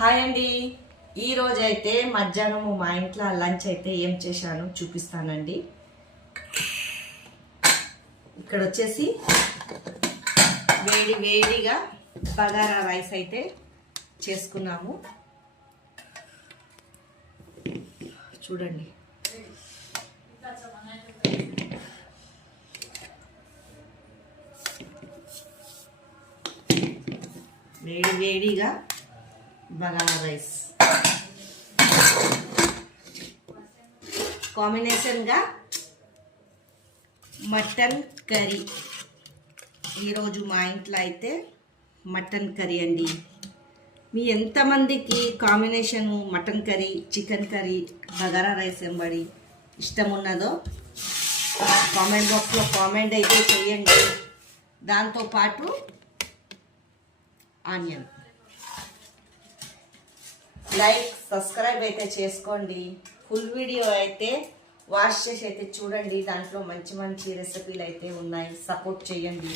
Hi అండి. ఈరోజు అయితే మధ్యాహ్నం మా ఇంట్లో లంచ్ అయితే ఏం చేశానో చూపిస్తానండి. ఇక్కడ వచ్చేసి వేడిగా బగారా రైస్ అయితే చేసుకున్నాము. చూడండి, వేడిగా బగారా రైస్ కాంబినేషన్గా మటన్ కర్రీ. ఈరోజు మా ఇంట్లో అయితే మటన్ కర్రీ అండి. మీ ఎంతమందికి combination mutton curry, chicken curry, bagara rice ఎంబడి ఇష్టం ఉన్నదో కామెంట్ బాక్స్లో కామెంట్ అయితే చేయండి. దాంతోపాటు ఆనియన్ లైక్ సబ్స్క్రైబ్ అయితే చేసుకోండి. ఫుల్ వీడియో అయితే వాచ్ చేసి అయితే చూడండి. దాంట్లో మంచి రెసిపీలు అయితే ఉన్నాయి. సపోర్ట్ చేయండి.